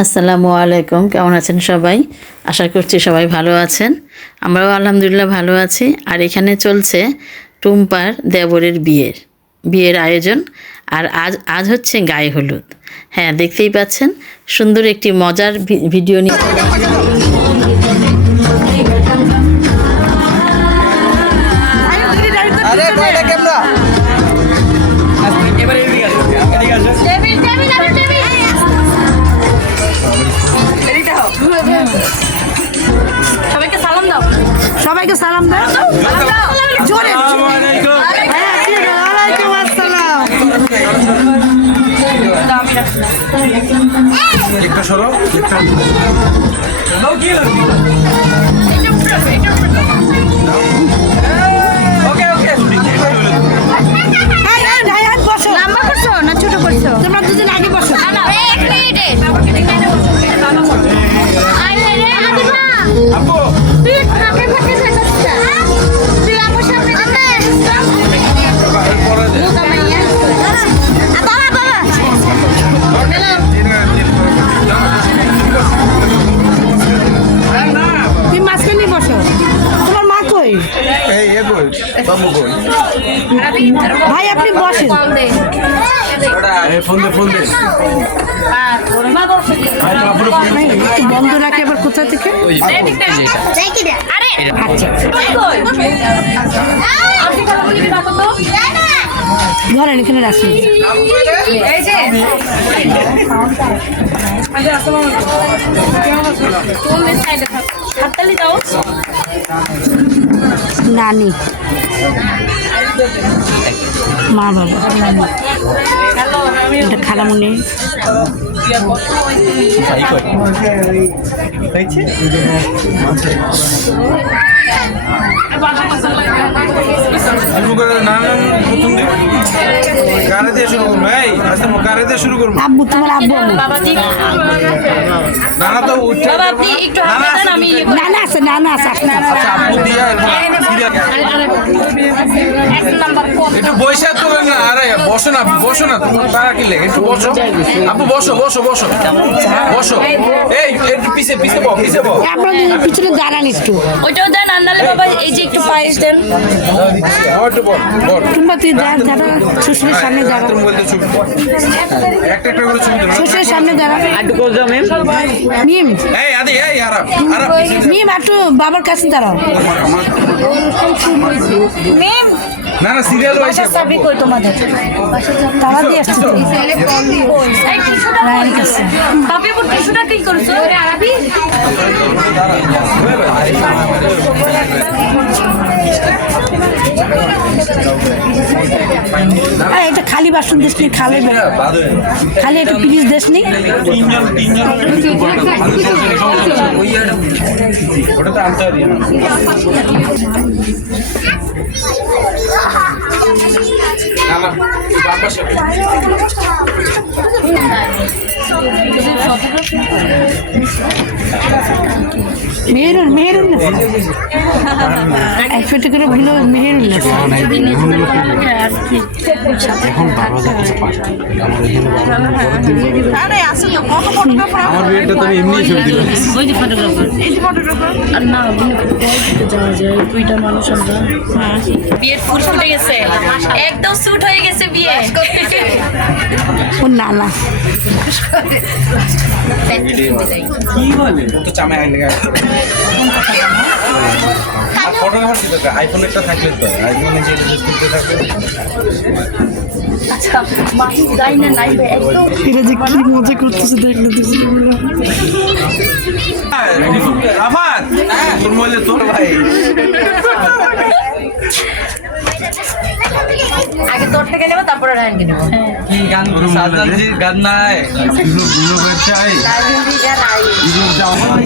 আসসালামু আলাইকুম, কেমন আছেন সবাই? আশা করছি সবাই ভালো আছেন। আমরাও আলহামদুলিল্লাহ ভালো আছি। আর এখানে চলছে টুম্পার দেবরের বিয়ের বিয়ের আয়োজন। আর আজ আজ হচ্ছে গায়ে হলুদ। হ্যাঁ দেখতেই পাচ্ছেন, সুন্দর একটি মজার ভিডিও নিয়ে একটু সরো ওকে ওকে না ছোট করছ? ভাই আপনি বসেন। বন্ধ রাখি আবার কোথা থেকে? দেখি দে। আরে আচ্ছা তো ধরেন এখানে রাখি। কোন সাইডে থাক। হাততালি দাও। নানি। মা বাবা। এটা খালামুনি। আব্বু তোমার আব্বু বাবাজি নানা তো উঠে বাবা আপনি একটু হাতে দেন আমি ইয়ে করি। নানা আছে নানা আছে আচ্ছা আপু দিয়া এক নাম্বার ফোন একটু বৈশা করেন না আরে বসো না বসো না তারা কি লেগে একটু বসো আপু বসো বসো বসো বসো এই একটু পিছে পিছে পিছে বো আপনারা পিছনে দাঁড়ান একটু ওইটাও দেন আর বাবা এই যে একটু পায়েস দেন একটু বল বল তোমরা তুই দাঁড়া দাঁড়া শ্বশুরের সামনে দাঁড়া একটা একটা করে শ্বশুরের সামনে আরা মিম একটু বাবার কাছে দাঁড়াও। মেম। না না সিরিয়াল হইছে চাবি কই তোমাদের? তারা দিয়ে আসছে। বাপি পুর টিস্যুটা কি করছ? আরবি এটা খালি বাসন দিস নি খালি খালি একটু প্লিজ দিস নি। না না না মেহেরুন। মেহেরুন এক ফেটে করে ভুলো মেহেরুন। না আমার বিয়েটা তো আমি এমনি ছবি দিলাম। ওই যে ফটোগ্রাফার এই যে ফটোগ্রাফার আর না যাওয়া যায়? দুইটা মানুষ আমরা। বিয়ের ফুল ফুটে গেছে। একদম স্যুট হয়ে গেছে বিয়ে। ও নানা কি বলে? তো চামে আইলে আর ফটোগ্রাফার কি দরকার আইফোন একটা থাকলে তো আইফোনে যে রিলিজ করতে থাকবে গাই না নাই একদম। এটা যে কি মজা করতেছে দেখলে দিছি আফাত! তোর মলে তোর ভাই। আগে তোর থেকে নেব তারপরে রায়নকে নেব। কি গান নাই? গুলো গুলো বেচাই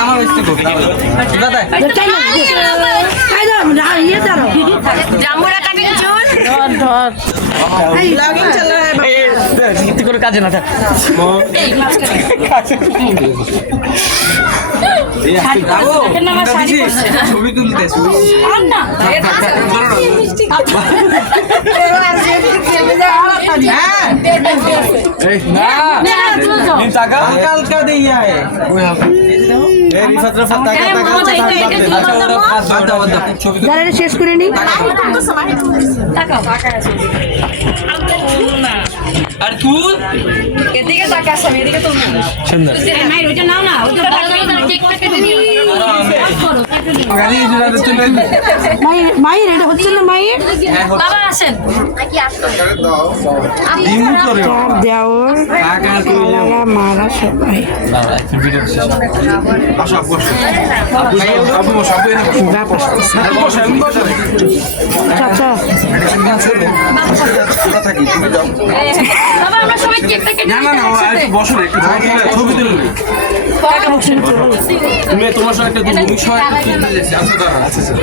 আমার হইছে গো দাদা চাই না আই না, দাঁড়াও জামুরা কাটিং চুল ধর ধর করে কাজে না থাক। ছবি তুলতে ছবি। যারা এটা শেষ করে নি আর তুই এদিকে তাকাস আমি এদিকে তো সুন্দর নাও না। ওটা কেকটা কেটে দিও। গাড়ি জুড়াতে চলে মায়ের এটা হচ্ছে না বাবা আসেন মারা সবাই। চাচা। বাবা আমরা সবাই কেকটা কেটে না না না ও আর একটু বসো না একটু ছবি তুলে ছবি তুলে তুমি তোমার সঙ্গে একটা আচ্ছা আচ্ছা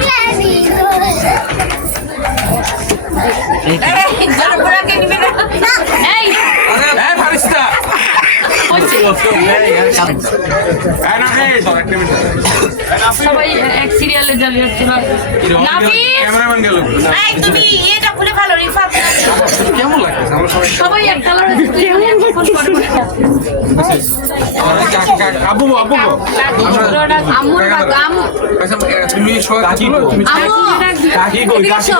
আচ্ছা এই ফারিস্তা সবাই এক সিরিয়ালে জ্বালিয়ে হচ্ছে নাফিস ক্যামেরাম্যান গেল এই তুমি এটা খুলে ভালো রিফাত। কেমন লাগছে আমার সবাই সবাই এক কালার আবু আবু আমুর বাবা আমু তুমি সবাই কাকি তুমি আমু কাকি কই কাকি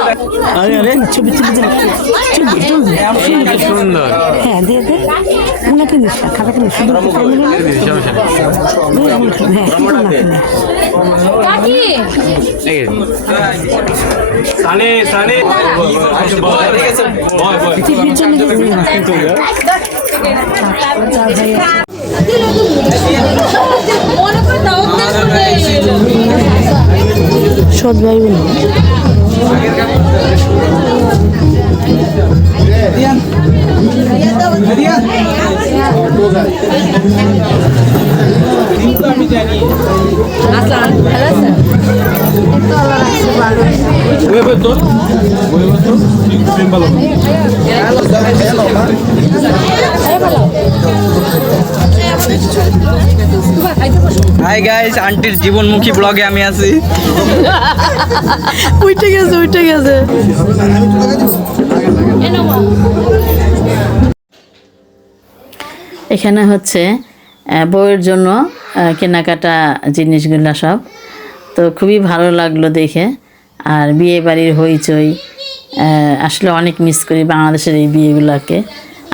আরে আরে ছবি তুলে দিন ছবি তুলে সুন্দর। হ্যাঁ দিয়ে দে। ওনাকে দিস না খারাপ না শুধু family না। দিয়ে দিস, হ্যাঁ শুধু ওনাকে নে। কাকি সানে সানে তুই পিছনে দিয়ে দে। যা ভাইয়া। সৎ ভাই বোন হাই গাইস আন্টির জীবনমুখী ব্লগে আমি আছি। উঠে গেছে উঠে গেছে। এখানে হচ্ছে বউয়ের জন্য কেনাকাটা জিনিসগুলো সব। তো খুবই ভালো লাগল দেখে। আর বিয়ে বাড়ির হইচই আসলে অনেক মিস করি বাংলাদেশের এই বিয়েগুলোকে।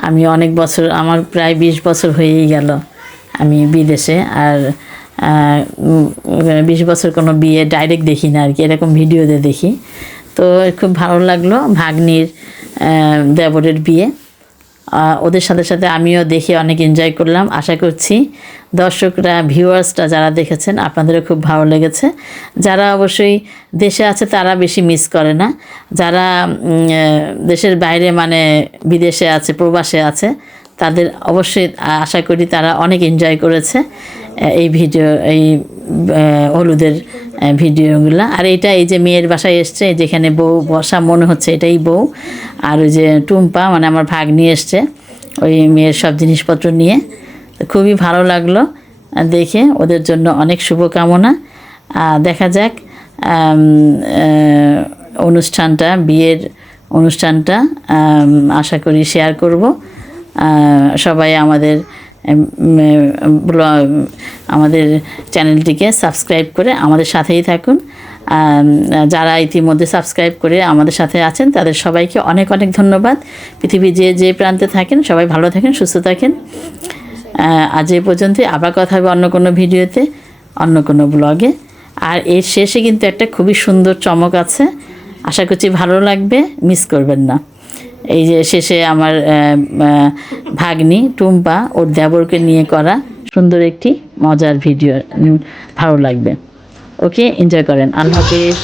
আমি অনেক বছর, আমার প্রায় বিশ বছর হয়েই গেল আমি বিদেশে। আর বিশ বছর কোনো বিয়ে ডাইরেক্ট দেখি না আর কি, এরকম ভিডিওতে দেখি। তো খুব ভালো লাগল ভাগ্নির দেবরের বিয়ে। ওদের সাথে সাথে আমিও দেখে অনেক এনজয় করলাম। আশা করছি দর্শকরা ভিউয়ার্সটা যারা দেখেছেন, আপনাদেরও খুব ভালো লেগেছে। যারা অবশ্যই দেশে আছে, তারা বেশি মিস করে না। যারা দেশের বাইরে মানে বিদেশে আছে, প্রবাসে আছে, তাদের অবশ্যই আশা করি তারা অনেক এনজয় করেছে, এই ভিডিও এই হলুদের ভিডিওগুলো। আর এটা এই যে মেয়ের বাসায় এসছে, যেখানে বউ বসা মনে হচ্ছে এটাই বউ। আর ওই যে টুম্পা মানে আমার ভাগ নিয়ে এসছে, ওই মেয়ের সব জিনিসপত্র নিয়ে। খুবই ভালো লাগল দেখে। ওদের জন্য অনেক শুভকামনা। দেখা যাক অনুষ্ঠানটা, বিয়ের অনুষ্ঠানটা আশা করি শেয়ার করব। সবাই আমাদের আমাদের চ্যানেলটিকে সাবস্ক্রাইব করে আমাদের সাথেই থাকুন। যারা ইতিমধ্যে সাবস্ক্রাইব করে আমাদের সাথে আছেন, তাদের সবাইকে অনেক অনেক ধন্যবাদ। পৃথিবী যে যে প্রান্তে থাকেন, সবাই ভালো থাকেন, সুস্থ থাকেন। আজ এই পর্যন্তই। আবার কথা হবে অন্য কোনো ভিডিওতে, অন্য কোনো ব্লগে। আর এর শেষে কিন্তু একটা খুবই সুন্দর চমক আছে। আশা করছি ভালো লাগবে, মিস করবেন না। এই যে শেষে আমার ভাগ্নি টুম্পা ওর দেবরকে নিয়ে করা সুন্দর একটি মজার ভিডিও। ভালো লাগবে। ওকে এনজয় করেন। আল্লাহ হাফিজ।